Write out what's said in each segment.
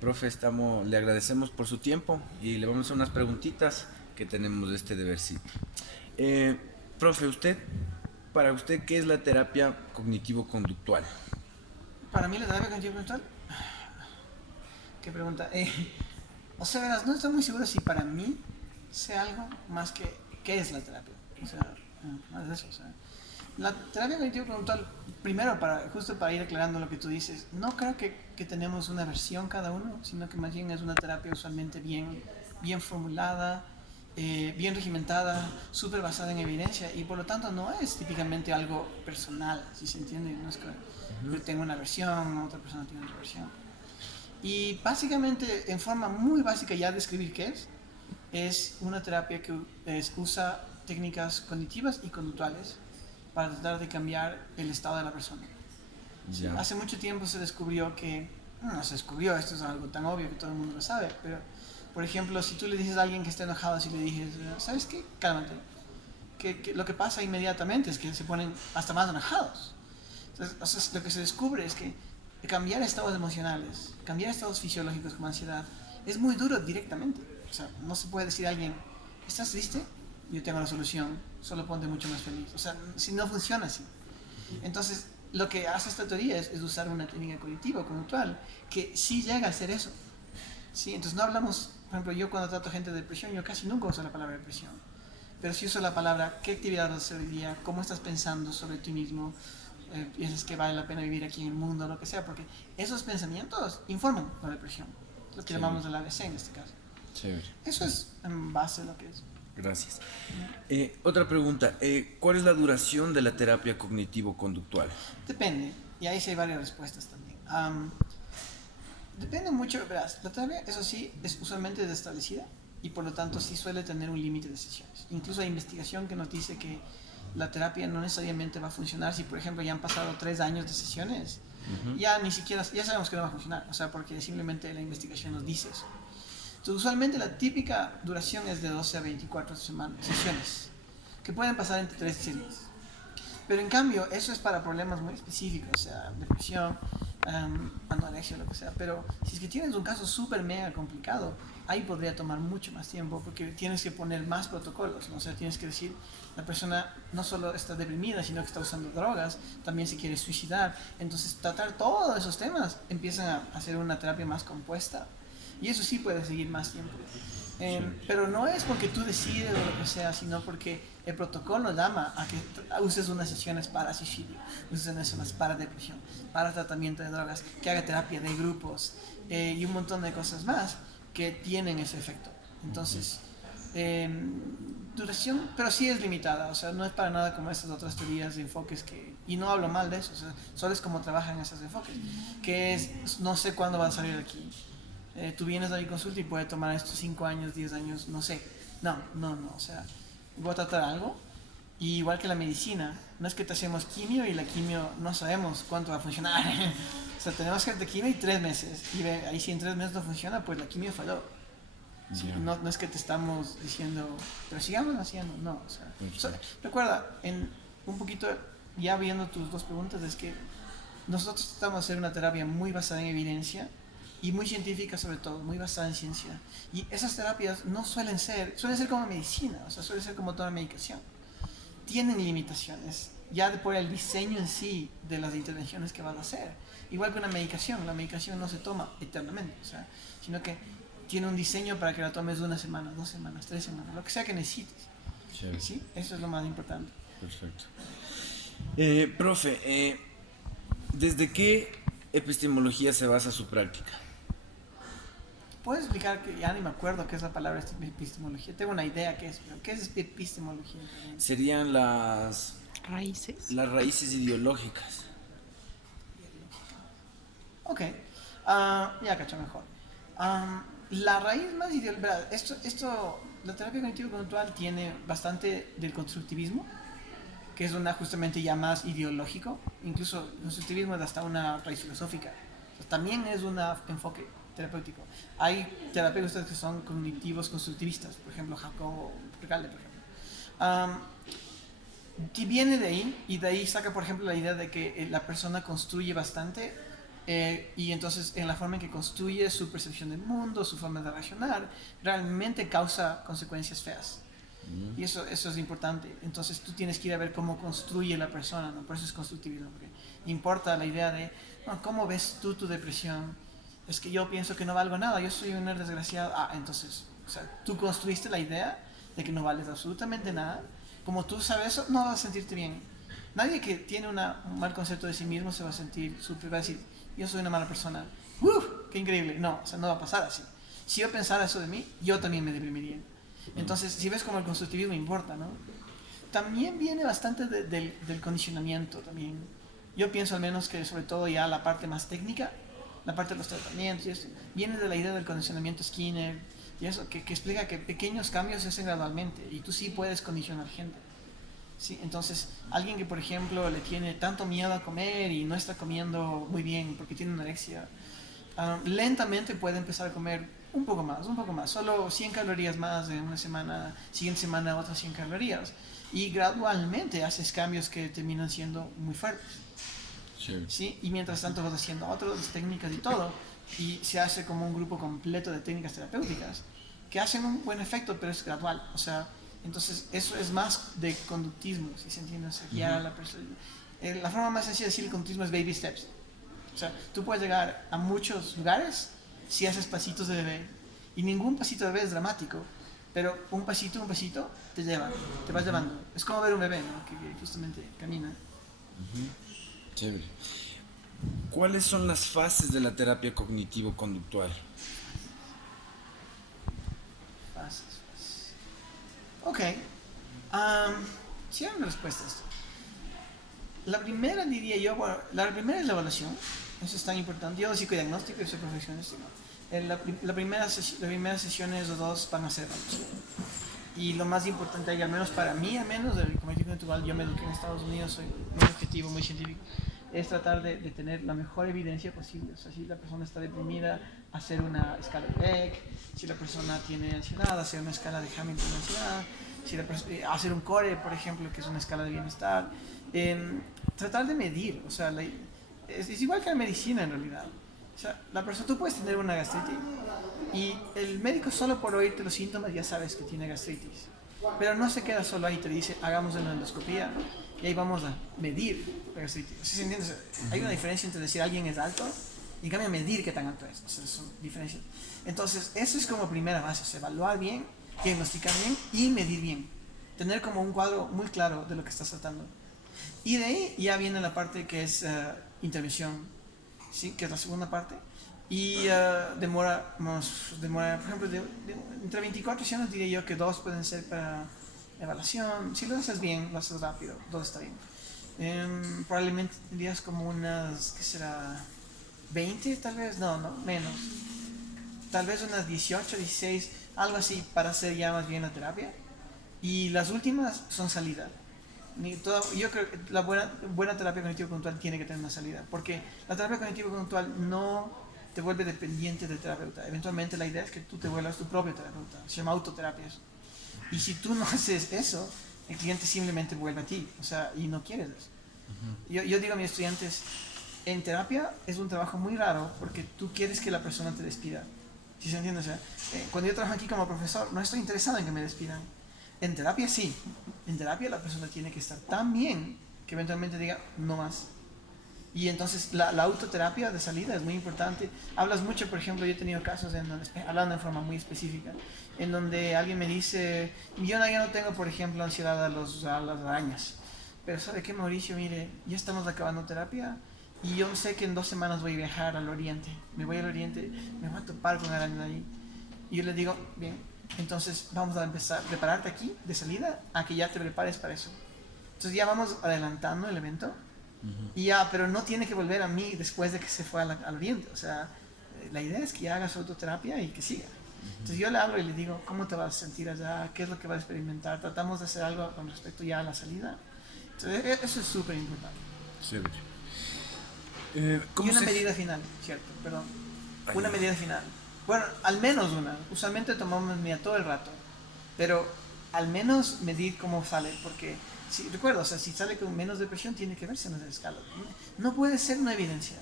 Profe, le agradecemos por su tiempo y le vamos a hacer unas preguntitas que tenemos de este deber sí. Eh, Profe, para usted, ¿qué es la terapia cognitivo-conductual? Para mí la terapia cognitivo-conductual, qué pregunta. O sea, verás, no estoy muy seguro si para mí sea algo más que qué es la terapia. O sea, más de eso. O sea, la terapia cognitivo-conductual, primero, justo para ir aclarando lo que tú dices, no creo que tenemos una versión cada uno, sino que más bien es una terapia usualmente bien formulada, bien regimentada, súper basada en evidencia y por lo tanto no es típicamente algo personal, si se entiende. No es que yo tengo una versión, otra persona tiene otra versión. Y básicamente, en forma muy básica ya describir qué es una terapia que usa técnicas cognitivas y conductuales para tratar de cambiar el estado de la persona. ¿Sí? Ya. Hace mucho tiempo se descubrió que, no se descubrió, esto es algo tan obvio que todo el mundo lo sabe, pero por ejemplo, si tú le dices a alguien que está enojado, si le dices, ¿sabes qué? Cálmate. Que lo que pasa inmediatamente es que se ponen hasta más enojados. Entonces, o sea, lo que se descubre es que cambiar estados emocionales, cambiar estados fisiológicos como ansiedad, es muy duro directamente. O sea, no se puede decir a alguien, ¿estás triste? Yo tengo la solución, solo ponte mucho más feliz. O sea, si no funciona así. Entonces, lo que hace esta teoría es usar una técnica cognitiva, conductual, que sí llega a hacer eso. ¿Sí? Entonces, no hablamos, por ejemplo, yo cuando trato a gente de depresión, yo casi nunca uso la palabra depresión. Pero sí uso la palabra, ¿qué actividad vas a hacer hoy día? ¿Cómo estás pensando sobre ti mismo? Piensas que vale la pena vivir aquí en el mundo, lo que sea, porque esos pensamientos informan la depresión, lo que Chévere, llamamos el ABC en este caso. chévere. Eso es en base a lo que es. Gracias. Otra pregunta. ¿Cuál es la duración de la terapia cognitivo-conductual? Depende, y ahí sí hay varias respuestas también. Depende mucho, verás, la terapia, eso sí, es usualmente desestablecida y por lo tanto sí suele tener un límite de sesiones. Incluso hay investigación que nos dice que la terapia no necesariamente va a funcionar si, por ejemplo, ya han pasado 3 años de sesiones, ya ni siquiera, ya sabemos que no va a funcionar, o sea, porque simplemente la investigación nos dice eso. Entonces, usualmente la típica duración es de 12 a 24 sesiones, que pueden pasar entre 3 y 6 meses. Pero en cambio, eso es para problemas muy específicos, o sea, depresión, anorexia, lo que sea. Pero si es que tienes un caso súper mega complicado, ahí podría tomar mucho más tiempo porque tienes que poner más protocolos, ¿no? O sea, tienes que decir, la persona no solo está deprimida, sino que está usando drogas, también se quiere suicidar. Entonces, tratar todos esos temas empiezan a hacer una terapia más compuesta y eso sí puede seguir más tiempo. Pero no es porque tú decides o lo que sea, sino porque el protocolo llama a que uses unas sesiones para suicidio, uses unas sesiones para depresión, para tratamiento de drogas, que haga terapia de grupos y un montón de cosas más que tienen ese efecto. Entonces, eh, duración, pero sí es limitada, o sea, no es para nada como esas otras teorías de enfoques que, y no hablo mal de eso, o sea, solo es como trabajan esos enfoques, que es, no sé cuándo van a salir aquí, tú vienes a mi consulta y puede tomar estos 5 años, 10 años, no sé. No, o sea, voy a tratar algo. Y igual que la medicina, no es que te hacemos quimio y la quimio no sabemos cuánto va a funcionar. O sea, tenemos que hacerte quimio y 3 meses. Y ahí si en 3 meses no funciona, pues la quimio falló. Sí, Ya. no es que te estamos diciendo, pero sigamos haciendo, no. O sea, Perfecto. recuerda, un poquito, ya viendo tus dos preguntas, es que nosotros tratamos de hacer una terapia muy basada en evidencia y muy científica sobre todo, muy basada en ciencia. Y esas terapias no suelen ser como medicina, o sea, suelen ser como toda medicación. Tienen limitaciones, ya por el diseño en sí de las intervenciones que vas a hacer. Igual que una medicación, la medicación no se toma eternamente, o sea, sino que tiene un diseño para que la tomes de 1 semana, 2 semanas, 3 semanas, lo que sea que necesites. Chévere. ¿Sí? Eso es lo más importante. Perfecto. Profe, ¿desde qué epistemología se basa su práctica? ¿Puedes explicar que ya ni me acuerdo qué es la palabra epistemología? Tengo una idea qué es, pero ¿qué es epistemología? Serían Raíces. las raíces ideológicas. Ok, ya cacho mejor. La raíz más ideal, la terapia cognitivo-conductual tiene bastante del constructivismo, que es una justamente ya más ideológico, incluso el constructivismo es hasta una raíz filosófica. O sea, también es un enfoque terapéutico. Hay terapeutas que son cognitivos constructivistas, por ejemplo, Jacobo Recalde, por ejemplo. Y viene de ahí, y de ahí saca, por ejemplo, la idea de que la persona construye bastante Y entonces en la forma en que construye su percepción del mundo, su forma de razonar, realmente causa consecuencias feas. Y eso es importante. Entonces tú tienes que ir a ver cómo construye la persona, ¿no? Por eso es constructivismo, porque importa la idea de, no, ¿cómo ves tú tu depresión? Es que yo pienso que no valgo nada, yo soy un desgraciado. Ah, entonces, o sea, tú construiste la idea de que no vales absolutamente nada. Como tú sabes eso, no vas a sentirte bien. Nadie que tiene un mal concepto de sí mismo se va a sentir súper, va a decir, yo soy una mala persona. ¡Uf! ¡Qué increíble! No, o sea, no va a pasar así. Si yo pensara eso de mí, yo también me deprimiría. Entonces, si ves como el constructivismo importa, ¿no? También viene bastante del condicionamiento también. Yo pienso al menos que sobre todo ya la parte más técnica, la parte de los tratamientos y esto, viene de la idea del condicionamiento Skinner y eso, que explica que pequeños cambios se hacen gradualmente y tú sí puedes condicionar gente. ¿Sí? Entonces, alguien que por ejemplo le tiene tanto miedo a comer y no está comiendo muy bien porque tiene una anorexia, lentamente puede empezar a comer un poco más, solo 100 calorías más en una semana, siguiente semana otras 100 calorías. Y gradualmente haces cambios que terminan siendo muy fuertes. Sí. ¿Sí? Y mientras tanto vas haciendo otras técnicas y todo, y se hace como un grupo completo de técnicas terapéuticas que hacen un buen efecto, pero es gradual. O sea, entonces eso es más de conductismo, si se entiende, o sea, guiar a la persona. La forma más sencilla de decir el conductismo es baby steps. O sea, tú puedes llegar a muchos lugares si haces pasitos de bebé. Y ningún pasito de bebé es dramático, pero un pasito te lleva, te vas llevando. Es como ver un bebé, ¿no? que justamente camina. Chévere. ¿Cuáles son las fases de la terapia cognitivo-conductual? Fases. Ok. Sí hay una respuesta a esto. La primera diría yo, bueno, la primera es la evaluación. Eso es tan importante. Yo soy psicodiagnóstico y soy profesionista. La primera sesiones o dos van a ser evaluación. Y lo más importante ahí, al menos para mí, al menos del cognitivo conductual, yo me eduqué en Estados Unidos, soy muy objetivo, muy científico, es tratar de tener la mejor evidencia posible. O sea, si la persona está deprimida, hacer una escala de Beck; si la persona tiene ansiedad, hacer una escala de Hamilton de ansiedad; si hacer un CORE, por ejemplo, que es una escala de bienestar. Tratar de medir, o sea, es igual que la medicina en realidad. O sea, la persona, tú puedes tener una gastritis y el médico solo por oírte los síntomas ya sabes que tiene gastritis. Pero no se queda solo ahí, te dice, hagamos una endoscopía y ahí vamos a medir la gastritis. ¿Sí entiendes? Hay una diferencia entre decir alguien es alto y en cambio medir qué tan alto es. O sea, son diferencias. Entonces, eso es como primera base, o sea, evaluar bien, diagnosticar bien y medir bien. Tener como un cuadro muy claro de lo que estás tratando. Y de ahí ya viene la parte que es intervención, ¿sí? Que es la segunda parte. Y demora, por ejemplo, entre 24 sesiones diría yo que 2 pueden ser para evaluación. Si lo haces bien, lo haces rápido, 2 está bien. Probablemente tendrías como unas, ¿qué será? 20 tal vez, no, menos. Tal vez unas 18, 16, algo así para hacer ya más bien la terapia. Y las últimas son salida. Yo creo que la buena terapia cognitivo-conductual tiene que tener una salida, porque la terapia cognitivo-conductual no te vuelve dependiente del terapeuta. Eventualmente la idea es que tú te vuelvas tu propio terapeuta. Se llama autoterapia eso. Y si tú no haces eso, el cliente simplemente vuelve a ti, o sea, y no quieres eso. Yo digo a mis estudiantes, en terapia es un trabajo muy raro porque tú quieres que la persona te despida. ¿Sí se entiende? O sea, cuando yo trabajo aquí como profesor, no estoy interesado en que me despidan. En terapia sí. En terapia la persona tiene que estar tan bien que eventualmente diga no más. Y entonces la autoterapia de salida es muy importante. Hablas mucho, por ejemplo, yo he tenido casos en donde, hablando de forma muy específica, en donde alguien me dice, yo ya no tengo, por ejemplo, ansiedad a las arañas. Pero ¿sabe qué, Mauricio? Mire, ya estamos acabando terapia y yo sé que en 2 semanas voy a viajar al oriente. Me voy al oriente, me voy a topar con arañas ahí. Y yo le digo, bien, entonces vamos a empezar a prepararte aquí de salida a que ya te prepares para eso. Entonces ya vamos adelantando el evento. Y ya, pero no tiene que volver a mí después de que se fue al oriente. O sea, la idea es que ya hagas autoterapia y que siga. Entonces yo le hablo y le digo, ¿cómo te vas a sentir allá? ¿Qué es lo que vas a experimentar? Tratamos de hacer algo con respecto ya a la salida. Entonces eso es súper importante. Chévere. Y una medida final, ¿cierto? Perdón. Una medida final. Bueno, al menos una. Usualmente tomamos medida todo el rato. Pero al menos medir cómo sale, porque recuerda, o sea, si sale con menos depresión tiene que verse en las escalas. No puede ser una evidencia.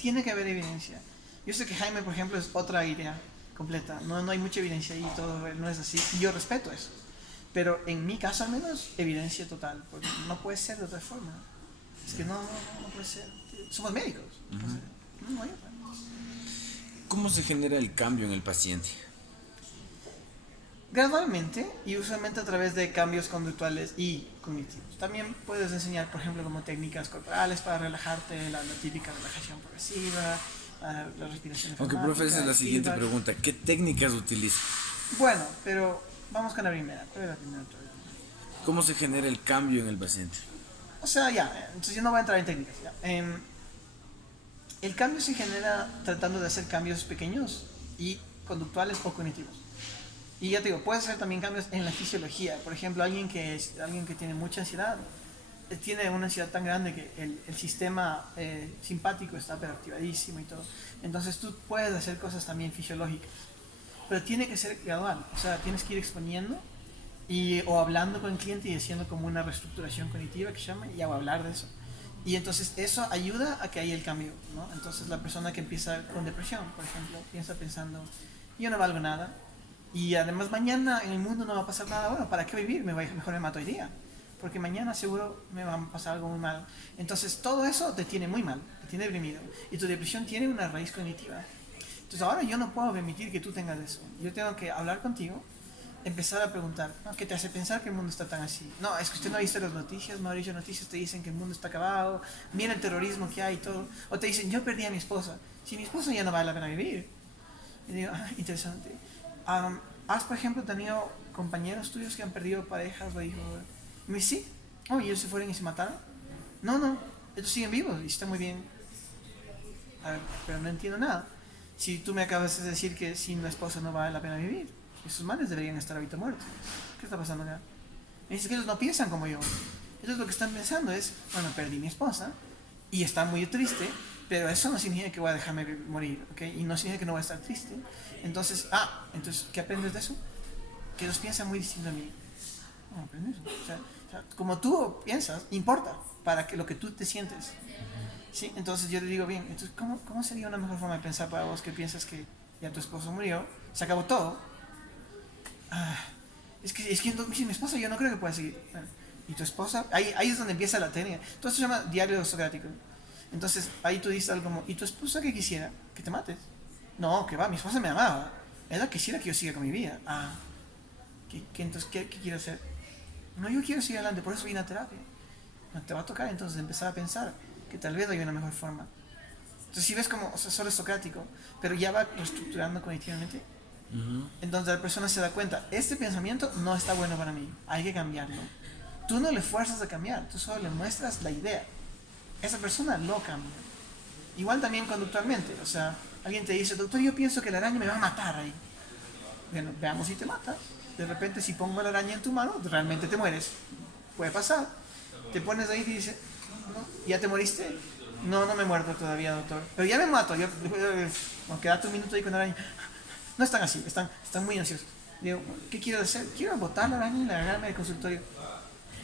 tiene que haber evidencia. Yo sé que Jaime, por ejemplo, es otra idea completa. No hay mucha evidencia ahí, todo no es así. Y yo respeto eso. Pero en mi caso, al menos, evidencia total. Porque no puede ser de otra forma. Es que no puede ser. Somos médicos. No hay otra. ¿Cómo se genera el cambio en el paciente? Gradualmente y usualmente a través de cambios conductuales y cognitivos. También puedes enseñar, por ejemplo, como técnicas corporales para relajarte, la típica relajación progresiva, la respiración. Aunque, profe, esa es la siguiente pregunta. ¿Qué técnicas utiliza? Bueno, pero vamos con la primera. ¿Cuál es la primera? ¿Cómo se genera el cambio en el paciente? O sea, ya, entonces yo no voy a entrar en técnicas. Ya. El cambio se genera tratando de hacer cambios pequeños y conductuales o cognitivos. Y ya te digo, puedes hacer también cambios en la fisiología. Por ejemplo, alguien que tiene mucha ansiedad, tiene una ansiedad tan grande que el sistema simpático está hiperactivadísimo y todo. Entonces tú puedes hacer cosas también fisiológicas. Pero tiene que ser gradual. O sea, tienes que ir exponiendo o hablando con el cliente y haciendo como una reestructuración cognitiva que se llama, o hablar de eso. Y entonces eso ayuda a que haya el cambio, ¿no? Entonces la persona que empieza con depresión, por ejemplo, piensa pensando, yo no valgo nada. Y además mañana en el mundo no va a pasar nada bueno. ¿Para qué vivir? Mejor me mato hoy día. Porque mañana seguro me va a pasar algo muy mal. Entonces todo eso te tiene muy mal, te tiene deprimido. Y tu depresión tiene una raíz cognitiva. Entonces ahora yo no puedo permitir que tú tengas eso. Yo tengo que hablar contigo, empezar a preguntar, ¿no? ¿Qué te hace pensar que el mundo está tan así? No, es que usted no ha visto las noticias, Mauricio, noticias te dicen que el mundo está acabado, mira el terrorismo que hay y todo. O te dicen, yo perdí a mi esposa. Si mi esposa ya no vale la pena vivir. Y digo, interesante. ¿Has, por ejemplo, tenido compañeros tuyos que han perdido parejas o hijos? Y me dice, sí. Oh, ¿y ellos se fueron y se mataron? No, ellos siguen vivos y están muy bien. A ver, pero no entiendo nada. Si tú me acabas de decir que sin una esposa no vale la pena vivir, esos manes deberían estar ahorita muertos. ¿Qué está pasando acá? Me dice que ellos no piensan como yo. Ellos lo que están pensando es, bueno, perdí mi esposa y está muy triste, pero eso no significa que voy a dejarme morir, ¿ok? Y no significa que no voy a estar triste. Entonces, ¿qué aprendes de eso? Que ellos piensan muy distinto a mí. No aprendes. O sea, como tú piensas, importa para que lo que tú te sientes. ¿Sí? Entonces yo le digo, bien, entonces, ¿cómo sería una mejor forma de pensar para vos que piensas que ya tu esposo murió, se acabó todo? Es que sin mi esposa yo no creo que pueda seguir. ¿Y tu esposa? Ahí es donde empieza la técnica. Todo esto se llama diálogo socrático. Entonces ahí tú dices algo como, ¿y tu esposa qué quisiera? Que te mates. No, que va, mi esposa me amaba. Ella quisiera que yo siga con mi vida. Entonces, ¿qué quiero hacer? No, yo quiero seguir adelante, por eso vine a terapia. No, te va a tocar entonces empezar a pensar que tal vez hay una mejor forma. Entonces, si ves como, o sea, solo es socrático, pero ya va reestructurando cognitivamente, entonces la persona se da cuenta, este pensamiento no está bueno para mí, hay que cambiarlo. Tú no le fuerzas a cambiar, tú solo le muestras la idea. Esa persona lo cambia. Igual también conductualmente, o sea, alguien te dice, doctor, yo pienso que la araña me va a matar ahí. Bueno, veamos si te mata. De repente, si pongo la araña en tu mano, realmente te mueres. Puede pasar. Te pones ahí y dices, ¿no? ¿Ya te moriste? No me he muerto todavía, doctor. Pero ya me mato. Quédate un minuto ahí con la araña. No están así, están muy ansiosos. Digo, ¿qué quiero hacer? Quiero botar la araña y largarme del consultorio.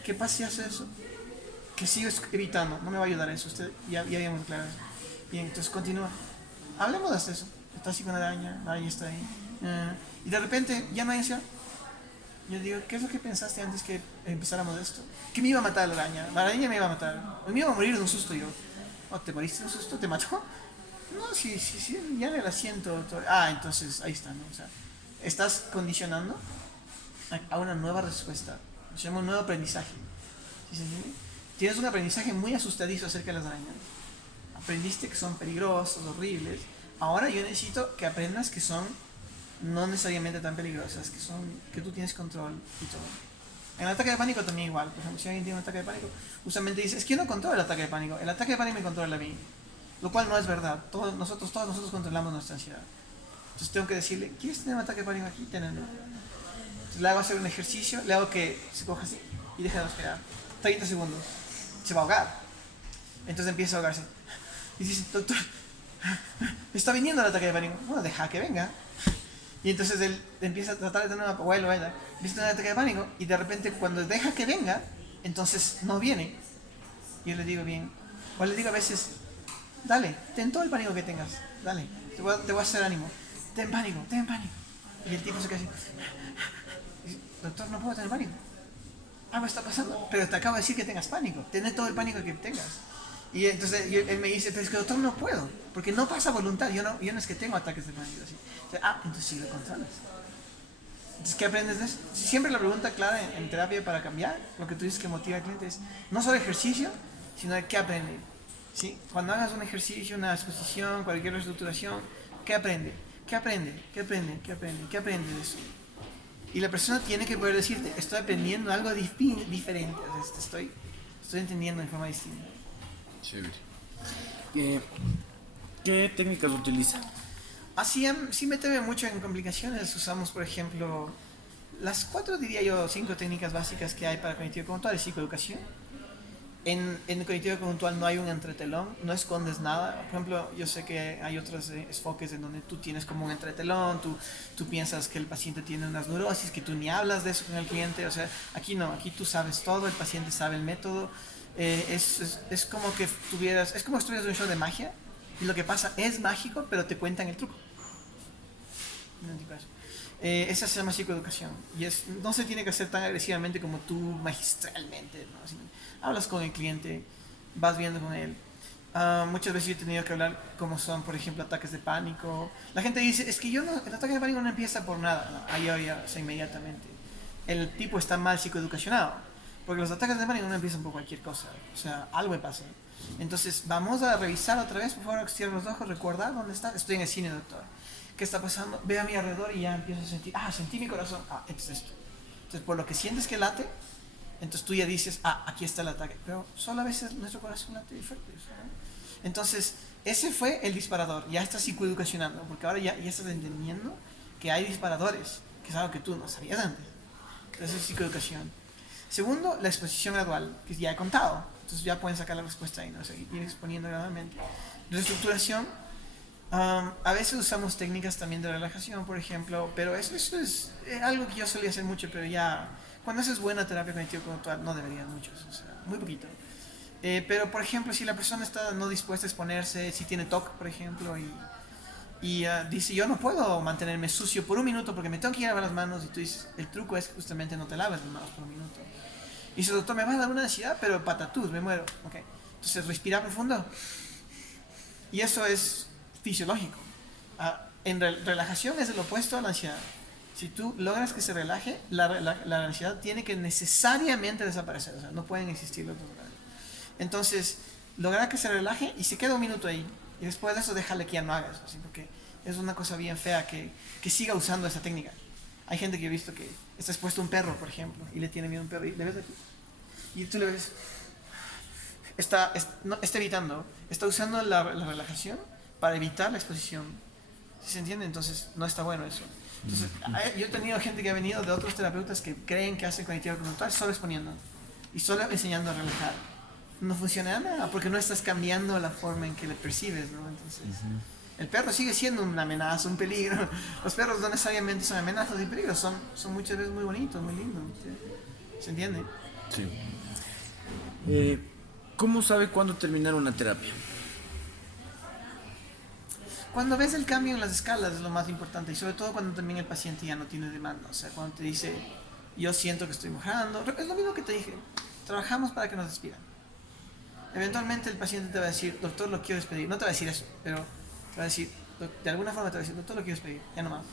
¿Qué pasa si hace eso? Que sigo evitando, no me va a ayudar eso. Usted ya habíamos aclarado eso. Bien, entonces continúa. Hablemos de eso. Está así con la araña está ahí. Y de repente ya no hay ansiedad. Yo digo, ¿qué es lo que pensaste antes que empezáramos esto? Que me iba a matar la araña me iba a matar. O me iba a morir de un susto yo. ¿Te moriste de un susto? ¿Te mató? No, sí, ya me la siento. Entonces ahí está, ¿no? O sea, estás condicionando a una nueva respuesta. Se llama un nuevo aprendizaje. ¿Sí se entiende? Tienes un aprendizaje muy asustadizo acerca de las arañas. Aprendiste que son peligrosos, horribles. Ahora yo necesito que aprendas que son no necesariamente tan peligrosas, que tú tienes control y todo. En el ataque de pánico también igual. Por ejemplo, si alguien tiene un ataque de pánico, usualmente dice, es que yo no controlo el ataque de pánico. El ataque de pánico me controla a mí. Lo cual no es verdad. Todos nosotros controlamos nuestra ansiedad. Entonces tengo que decirle, ¿quieres tener un ataque de pánico aquí? Tenelo. Entonces le hago hacer un ejercicio, le hago que se coja así y deje de respirar. 30 segundos. Se va a ahogar. Entonces empieza a ahogarse. Y dice, doctor, está viniendo el ataque de pánico. Bueno, deja que venga. Y entonces él empieza a tratar de tener empieza a tener un ataque de pánico y de repente cuando deja que venga, entonces no viene. Y yo le digo bien, o le digo a veces, dale, ten todo el pánico que tengas, dale, te voy a hacer ánimo, ten pánico, ten pánico. Y el tipo se queda así, doctor, no puedo tener pánico. Algo está pasando, pero te acabo de decir que tengas pánico, ten todo el pánico que tengas. Y entonces él me dice, pero es que doctor no puedo, porque no pasa voluntad, yo no es que tengo ataques de pánico. Así. O sea, entonces sí lo controlas. Entonces, ¿qué aprendes de eso? Siempre la pregunta clave en terapia para cambiar, lo que tú dices que motiva al cliente es no solo ejercicio, sino de qué aprende. ¿Sí? Cuando hagas un ejercicio, una exposición, cualquier reestructuración, ¿qué aprende? ¿Qué aprende? ¿Qué aprende? ¿Qué aprende? ¿Qué aprende de eso? Y la persona tiene que poder decirte, estoy aprendiendo algo diferente, o sea, estoy entendiendo de forma distinta. Chévere. ¿Qué técnicas utiliza? Así, sí méteme mucho en complicaciones. Usamos, por ejemplo, las 4, diría yo, 5 técnicas básicas que hay para cognitivo conductual. Es psicoeducación. En cognitivo conductual no hay un entretelón, no escondes nada. Por ejemplo, yo sé que hay otros enfoques en donde tú tienes como un entretelón, tú piensas que el paciente tiene unas neurosis, que tú ni hablas de eso con el cliente. O sea, aquí no, aquí tú sabes todo, el paciente sabe el método. Es como que es como si estuvieras en un show de magia y lo que pasa es mágico, pero te cuentan el truco. Esa se llama psicoeducación y no se tiene que hacer tan agresivamente como tú magistralmente, ¿no? Así, hablas con el cliente, vas viendo con él. Muchas veces yo he tenido que hablar como son, por ejemplo, ataques de pánico. La gente dice, es que el ataque de pánico no empieza por nada. No, ahí o sea, inmediatamente el tipo está mal psicoeducacionado, porque los ataques de pánico no empiezan por cualquier cosa, o sea, algo pasa. Entonces vamos a revisar otra vez, por favor, cierra los ojos, recuerda dónde está. Estoy en el cine, doctor. ¿Qué está pasando? Ve a mi alrededor y ya empiezo a sentir, sentí mi corazón, entonces esto. Entonces, por lo que sientes que late, entonces tú ya dices, aquí está el ataque. Pero solo a veces nuestro corazón late fuerte, ¿sabes? Entonces, ese fue el disparador. Ya estás psicoeducacionando, porque ahora ya estás entendiendo que hay disparadores, que es algo que tú no sabías antes. Entonces, es psicoeducación. Segundo, la exposición gradual, que ya he contado. Entonces, ya pueden sacar la respuesta ahí, ¿no? O sea, ir exponiendo gradualmente. Reestructuración. A veces usamos técnicas también de relajación, por ejemplo, pero eso es algo que yo solía hacer mucho, pero ya cuando haces buena terapia cognitivo-conductual no deberían muchos, o sea, muy poquito. Pero, por ejemplo, si la persona está no dispuesta a exponerse, si tiene TOC, por ejemplo, y dice, yo no puedo mantenerme sucio por un minuto porque me tengo que ir a lavar las manos, y tú dices, el truco es justamente no te laves las manos por un minuto. Y dice, doctor, me va a dar una ansiedad, pero patatús, me muero. Okay. Entonces, respira profundo. Y eso es fisiológico. En relajación es el opuesto a la ansiedad. Si tú logras que se relaje, la ansiedad tiene que necesariamente desaparecer. O sea, no pueden existir los dos. Entonces, lograr que se relaje y se queda un minuto ahí. Y después de eso, déjale que ya no haga eso. ¿Sí? Porque es una cosa bien fea que siga usando esa técnica. Hay gente que he visto que está expuesto a un perro, por ejemplo, y le tiene miedo a un perro. Y le ves aquí. Y tú le ves. Está evitando. Está usando la relajación para evitar la exposición. ¿Sí se entiende? Entonces no está bueno eso. Entonces, yo he tenido gente que ha venido de otros terapeutas que creen que hacen cognitivo conductual solo exponiendo y solo enseñando a relajar. No funciona nada porque no estás cambiando la forma en que le percibes, ¿no? Entonces, el perro sigue siendo una amenaza, un peligro. Los perros no necesariamente son amenazas y peligros, son muchas veces muy bonitos, muy lindos. ¿Se entiende? Sí. ¿Cómo sabe cuándo terminar una terapia? Cuando ves el cambio en las escalas es lo más importante, y sobre todo cuando también el paciente ya no tiene demanda. O sea, cuando te dice, yo siento que estoy mejorando, es lo mismo que te dije, trabajamos para que nos despidan. Eventualmente el paciente te va a decir, doctor, lo quiero despedir. No te va a decir eso, pero te va a decir, de alguna forma te va a decir, doctor, lo quiero despedir, ya no más.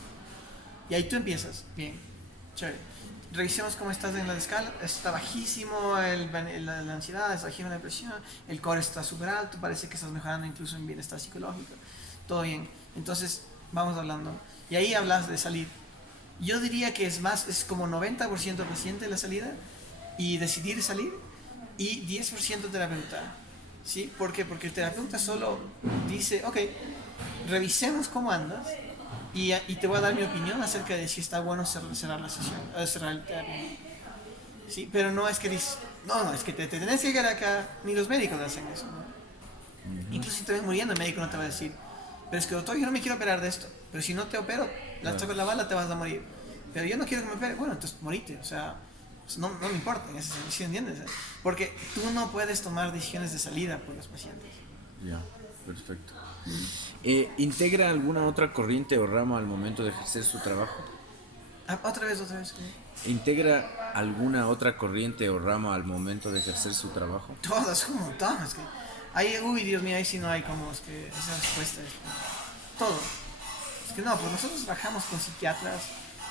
Y ahí tú empiezas, bien, chévere. Revisemos cómo estás en la escala, está bajísimo la ansiedad, está bajísima la depresión, el core está súper alto, parece que estás mejorando incluso en bienestar psicológico. Todo bien, entonces vamos hablando y ahí hablas de salir. Yo diría que es como 90% paciente la salida y decidir salir y 10% terapeuta. ¿Sí? ¿Por qué? Porque el terapeuta solo dice, ok, revisemos cómo andas y te voy a dar mi opinión acerca de si está bueno cerrar la sesión, cerrar el terapia. ¿Sí? Pero no es que dices, no, es que te tenés que quedar acá, ni los médicos hacen eso, ¿no? Incluso si te ves muriendo, el médico no te va a decir, pero es que doctor, yo no me quiero operar de esto, pero si no te opero, con la bala te vas a morir. Pero yo no quiero que me opere, bueno, entonces morite, o sea, no me importa en ese sentido, ¿sí entiendes? Porque tú no puedes tomar decisiones de salida por los pacientes. Ya. Perfecto. ¿Integra alguna otra corriente o rama al momento de ejercer su trabajo? Otra vez. ¿Integra alguna otra corriente o rama al momento de ejercer su trabajo? Todas, un montón. Es que ahí, uy, Dios mío, ahí sí no hay como, es que esa respuesta es todo. Es que no, pues nosotros trabajamos con psiquiatras,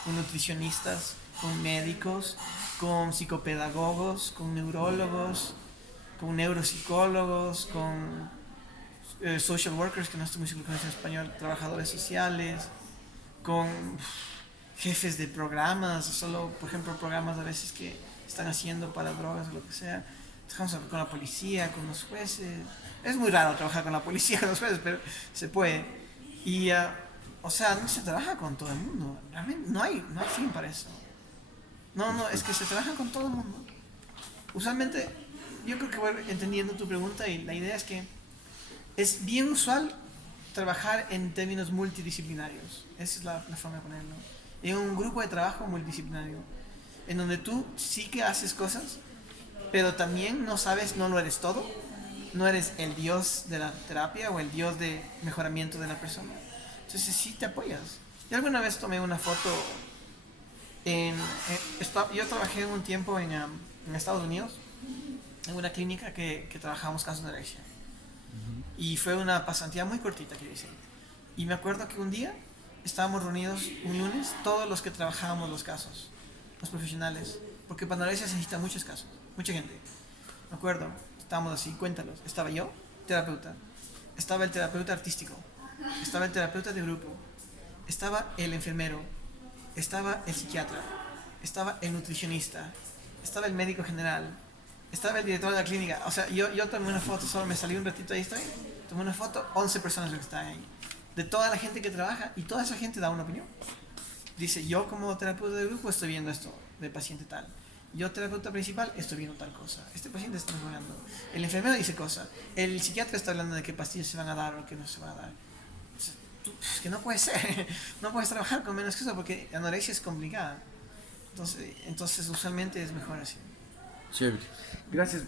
con nutricionistas, con médicos, con psicopedagogos, con neurólogos, con neuropsicólogos, con social workers, que no estoy muy seguro cómo es en español, trabajadores sociales, con jefes de programas, solo, por ejemplo, programas a veces que están haciendo para drogas o lo que sea. Trabajamos con la policía, con los jueces. Es muy raro trabajar con la policía, con los jueces, pero se puede. Y, o sea, no se trabaja con todo el mundo. Realmente no hay fin para eso. No, es que se trabaja con todo el mundo. Usualmente, yo creo que voy entendiendo tu pregunta y la idea es que es bien usual trabajar en términos multidisciplinarios. Esa es la forma de ponerlo. En un grupo de trabajo multidisciplinario, en donde tú sí que haces cosas, pero también no sabes, no lo eres todo. No eres el dios de la terapia o el dios de mejoramiento de la persona. Entonces sí te apoyas. Yo alguna vez tomé una foto yo trabajé un tiempo en Estados Unidos, en una clínica que trabajábamos casos de anorexia. Y fue una pasantía muy cortita que hice. Y me acuerdo que un día estábamos reunidos un lunes, todos los que trabajábamos los casos, los profesionales, porque para anorexia se necesitan muchos casos, mucha gente. Me acuerdo, estábamos así, cuéntalos. Estaba yo, terapeuta. Estaba el terapeuta artístico. Estaba el terapeuta de grupo. Estaba el enfermero. Estaba el psiquiatra. Estaba el nutricionista. Estaba el médico general. Estaba el director de la clínica. O sea, yo tomé una foto, solo me salí un ratito, ahí estoy. Tomé una foto, 11 personas lo que están ahí. De toda la gente que trabaja, y toda esa gente da una opinión. Dice, yo como terapeuta de grupo estoy viendo esto del paciente tal. Yo, terapeuta principal, estoy viendo tal cosa. Este paciente está mejorando. El enfermero dice cosa. El psiquiatra está hablando de qué pastillas se van a dar o qué no se van a dar. O sea, es que no puede ser. No puedes trabajar con menos que eso porque la anorexia es complicada. Entonces usualmente es mejor así. Chévere. Gracias,